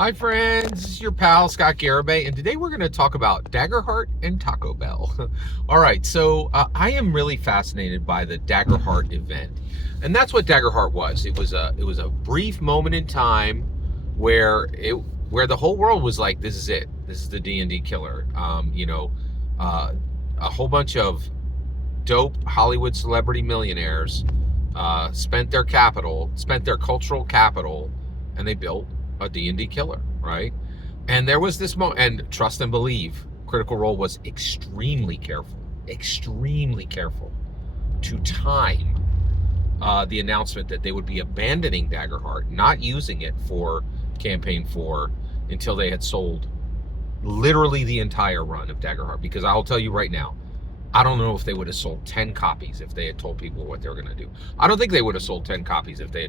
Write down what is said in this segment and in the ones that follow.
Hi friends, this is your pal Scott Garibay, and today we're going to talk about Daggerheart and Taco Bell. All right, so I am really fascinated by the Daggerheart event, and that's what Daggerheart was. It was a brief moment in time where the whole world was like, this is it. This is the D&D killer. A whole bunch of dope Hollywood celebrity millionaires spent their cultural capital, and they built a D&D killer, right? And there was this moment, and trust and believe, Critical Role was extremely careful to time the announcement that they would be abandoning Daggerheart, not using it for campaign 4 until they had sold literally the entire run of Daggerheart. Because I'll tell you right now, I don't know if they would have sold 10 copies if they had told people what they were going to do. I don't think they would have sold 10 copies if they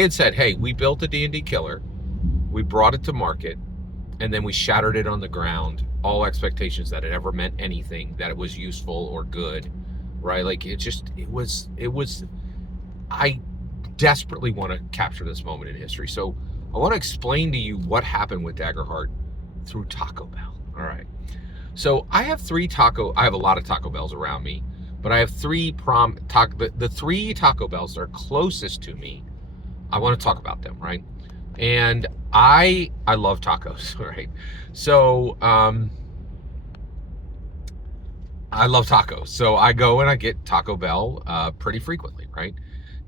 had said, hey, we built a D&D killer, we brought it to market, and then we shattered it on the ground, all expectations that it ever meant anything, that it was useful or good, right? Like I desperately want to capture this moment in history. So I want to explain to you what happened with Daggerheart through Taco Bell. All right. So I have a lot of Taco Bells around me, but I have the three Taco Bells that are closest to me. I want to talk about them, right? And I love tacos, right? So I love tacos. So I go and I get Taco Bell pretty frequently, right?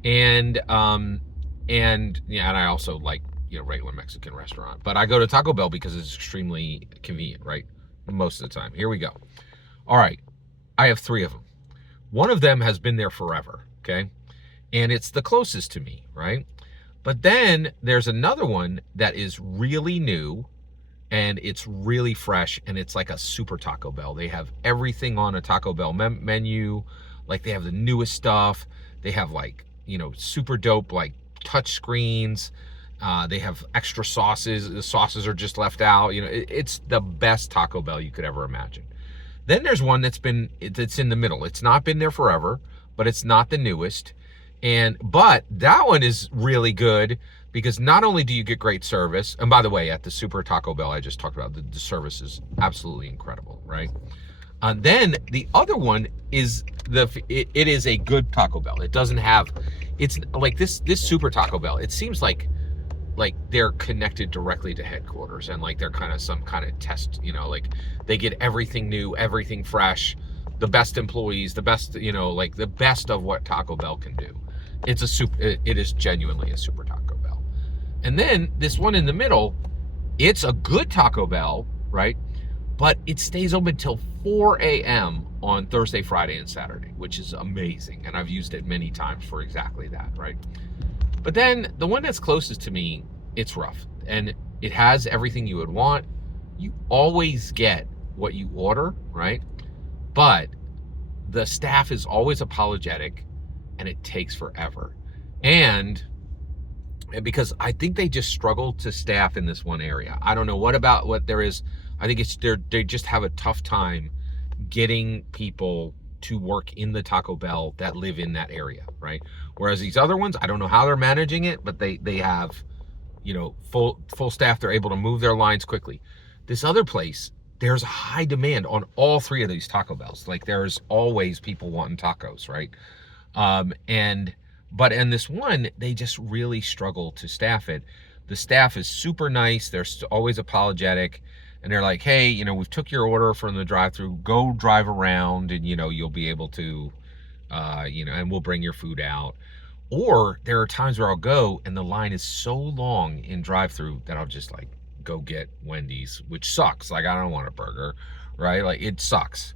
And I also like, regular Mexican restaurant, but I go to Taco Bell because it's extremely convenient, right? Most of the time. Here we go. All right. I have 3 of them. One of them has been there forever, okay? And it's the closest to me, right? But then there's another one that is really new and it's really fresh, and it's like a super Taco Bell. They have everything on a Taco Bell menu. Like, they have the newest stuff. They have, like, super dope, like, touch screens. They have extra sauces. The sauces are just left out. It's the best Taco Bell you could ever imagine. Then there's one that's in the middle. It's not been there forever, but it's not the newest. But that one is really good because not only do you get great service, and by the way, at the Super Taco Bell I just talked about, the service is absolutely incredible, right? Then the other one is it is a good Taco Bell. It's like this Super Taco Bell. It seems like they're connected directly to headquarters, and like they're kind of some kind of test, like they get everything new, everything fresh, the best employees, the best, like the best of what Taco Bell can do. It is genuinely a super Taco Bell. And then this one in the middle, it's a good Taco Bell, right? But it stays open till 4 a.m. on Thursday, Friday, and Saturday, which is amazing. And I've used it many times for exactly that, right? But then the one that's closest to me, it's rough. And it has everything you would want. You always get what you order, right? But the staff is always apologetic, and it takes forever. And because I think they just struggle to staff in this one area. I don't know what there is. I think they just have a tough time getting people to work in the Taco Bell that live in that area, right? Whereas these other ones, I don't know how they're managing it, but they have, full staff. They're able to move their lines quickly. This other place, there's a high demand on all 3 of these Taco Bells. Like, there's always people wanting tacos, right? But in this one, they just really struggle to staff it. The staff is super nice. They're always apologetic. And they're like, hey, we've took your order from the drive-thru. Go drive around and, you'll be able to, and we'll bring your food out. Or there are times where I'll go and the line is so long in drive-thru that I'll just like go get Wendy's, which sucks. Like, I don't want a burger, right? Like, it sucks.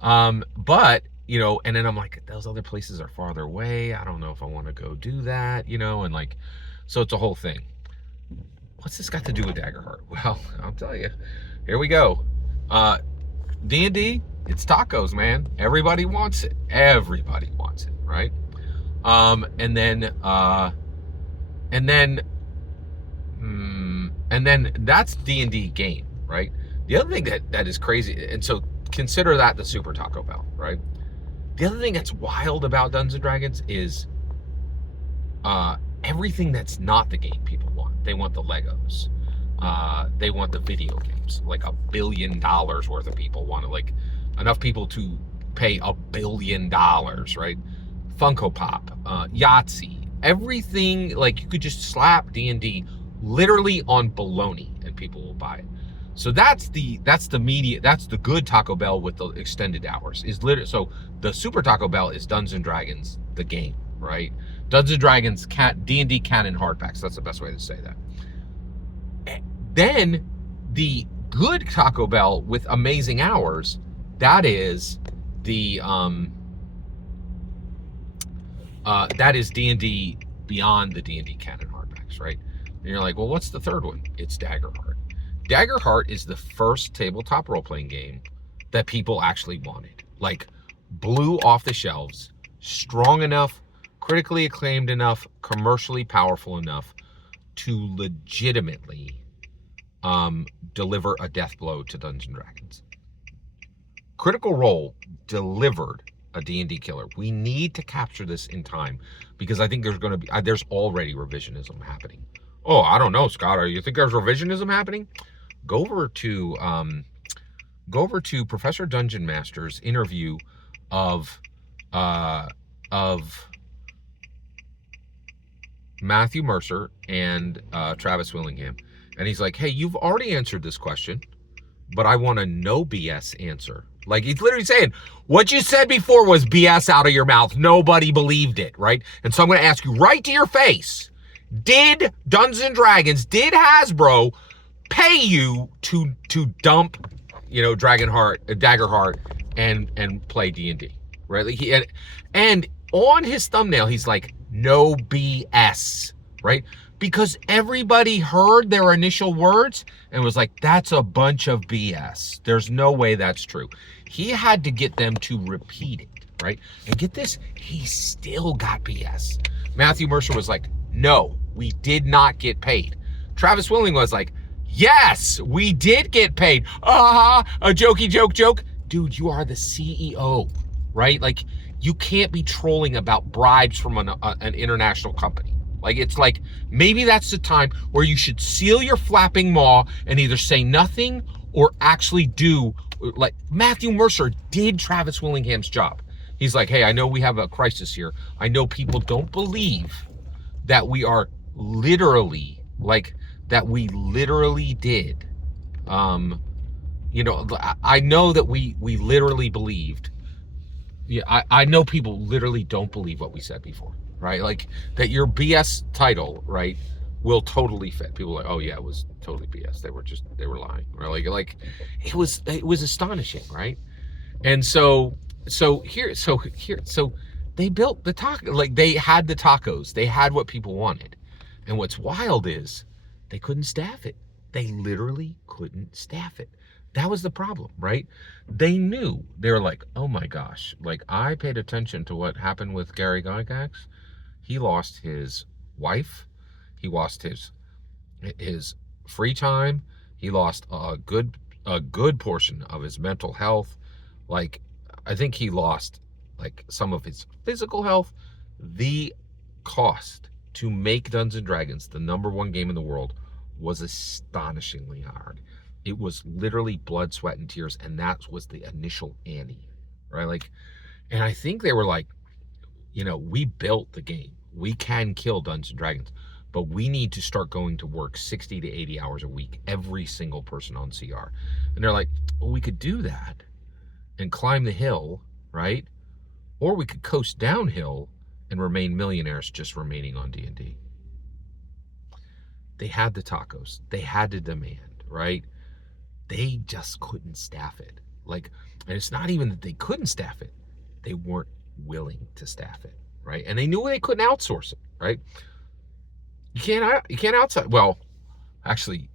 But, and then I'm like, those other places are farther away. I don't know if I want to go do that, and like, so it's a whole thing. What's this got to do with Daggerheart? Well, I'll tell you. Here we go. D&D, it's tacos, man. Everybody wants it. Everybody wants it, right? And then that's D&D game, right? The other thing that is crazy, and so consider that the Super Taco Bell, right? The other thing that's wild about Dungeons & Dragons is everything that's not the game people want. They want the Legos. They want the video games. Like $1 billion worth of people want it. Like enough people to pay $1 billion, right? Funko Pop, Yahtzee, everything. Like you could just slap D&D literally on baloney and people will buy it. So that's the media. That's the good Taco Bell with the extended hours. Is literally so the Super Taco Bell is Dungeons and Dragons, the game, right? Dungeons and Dragons D&D canon hardbacks. That's the best way to say that. Then the good Taco Bell with amazing hours, that is the that is D&D beyond the D&D canon hardbacks, right? And you're like, well, what's the third one? It's Daggerheart. Daggerheart is the first tabletop role-playing game that people actually wanted. Like, blew off the shelves, strong enough, critically acclaimed enough, commercially powerful enough to legitimately deliver a death blow to Dungeons & Dragons. Critical Role delivered a D&D killer. We need to capture this in time because I think there's already revisionism happening. Oh, I don't know, Scott. You think there's revisionism happening? Go over to Professor Dungeon Master's interview of Matthew Mercer and Travis Willingham. And he's like, hey, you've already answered this question, but I want a no BS answer. Like, he's literally saying, what you said before was BS out of your mouth. Nobody believed it, right? And so I'm going to ask you right to your face, did Dungeons & Dragons, did Hasbro pay you to dump, Daggerheart and play D&D, right? Like and on his thumbnail, he's like, no BS, right? Because everybody heard their initial words and was like, that's a bunch of BS. There's no way that's true. He had to get them to repeat it, right? And get this, he still got BS. Matthew Mercer was like, no, we did not get paid. Travis Willing was like, yes, we did get paid. A jokey joke. Dude, you are the CEO, right? Like, you can't be trolling about bribes from an international company. Like, it's like, maybe that's the time where you should seal your flapping maw and either say nothing or actually do, like, Matthew Mercer did Travis Willingham's job. He's like, hey, I know we have a crisis here. I know people don't believe that we are literally, that we literally did. I know that we literally believed. Yeah, I know people literally don't believe what we said before. Right? Like, that your BS title, right, will totally fit. People are like, oh yeah, it was totally BS. They were lying. Right? Like it was astonishing, right? And so they built the taco, like they had the tacos, they had what people wanted. And what's wild is they couldn't staff it. They literally couldn't staff it. That was the problem, right? They knew. They were like, oh my gosh, like, I paid attention to what happened with Gary Gygax. He lost his wife. He lost his free time. He lost a good portion of his mental health. Like, I think he lost like some of his physical health. The cost to make Dungeons & Dragons the #1 game in the world was astonishingly hard. It was literally blood, sweat, and tears, and that was the initial ante, right? Like, and I think they were like, we built the game. We can kill Dungeons & Dragons, but we need to start going to work 60 to 80 hours a week, every single person on CR. And they're like, well, we could do that and climb the hill, right? Or we could coast downhill and remain millionaires just remaining on D&D. They had the tacos. They had the demand, right? They just couldn't staff it. Like, and it's not even that they couldn't staff it. They weren't willing to staff it, right? And they knew they couldn't outsource it, right? You can't outsource. Well, actually,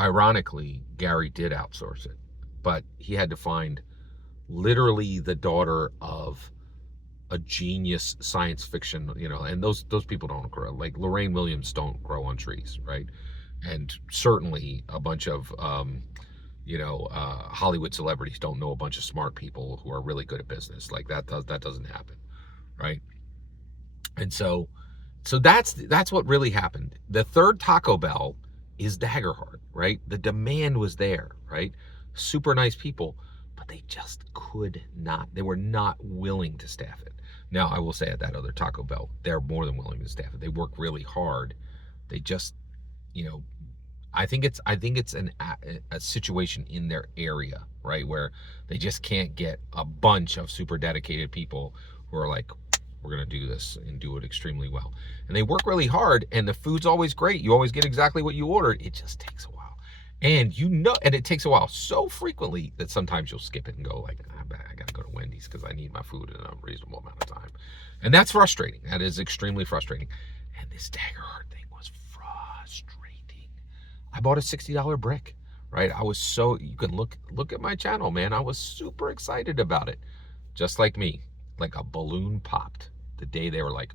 ironically, Gary did outsource it, but he had to find literally the daughter of a genius science fiction, and those people don't grow, like Lorraine Williams don't grow on trees, right? And certainly a bunch of Hollywood celebrities don't know a bunch of smart people who are really good at business. Like, that doesn't happen, right? And so that's what really happened. The third Taco Bell is Daggerheart, right? The demand was there, right? Super nice people, but they just could not. They were not willing to staff it. Now, I will say at that other Taco Bell, they're more than willing to staff it. They work really hard. They just, you know, I think it's a situation in their area, right, where they just can't get a bunch of super dedicated people who are like, we're gonna do this and do it extremely well. And they work really hard, and the food's always great. You always get exactly what you ordered. It just takes a while, and it takes a while so frequently that sometimes you'll skip it and go like, I gotta go to Wendy's because I need my food in a reasonable amount of time, and that's frustrating. That is extremely frustrating. And this Daggerheart thing was frustrating. I bought a $60 brick, right? I was so, you can look at my channel, man. I was super excited about it. Just like me, like a balloon popped the day they were like,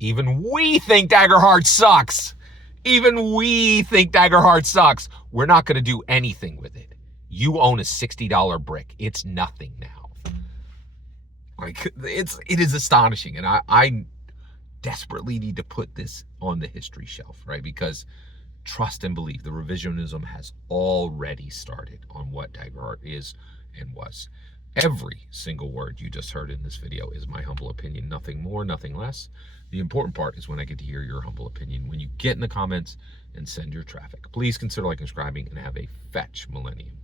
even we think Daggerheart sucks. Even we think Daggerheart sucks. We're not going to do anything with it. You own a $60 brick. It's nothing now. Like, it is astonishing. And I desperately need to put this on the history shelf, right? Because trust and believe, the revisionism has already started on what Daggerheart is and was. Every single word you just heard in this video is my humble opinion, nothing more, nothing less. The important part is when I get to hear your humble opinion, when you get in the comments and send your traffic. Please consider liking, subscribing, and have a fetch millennium.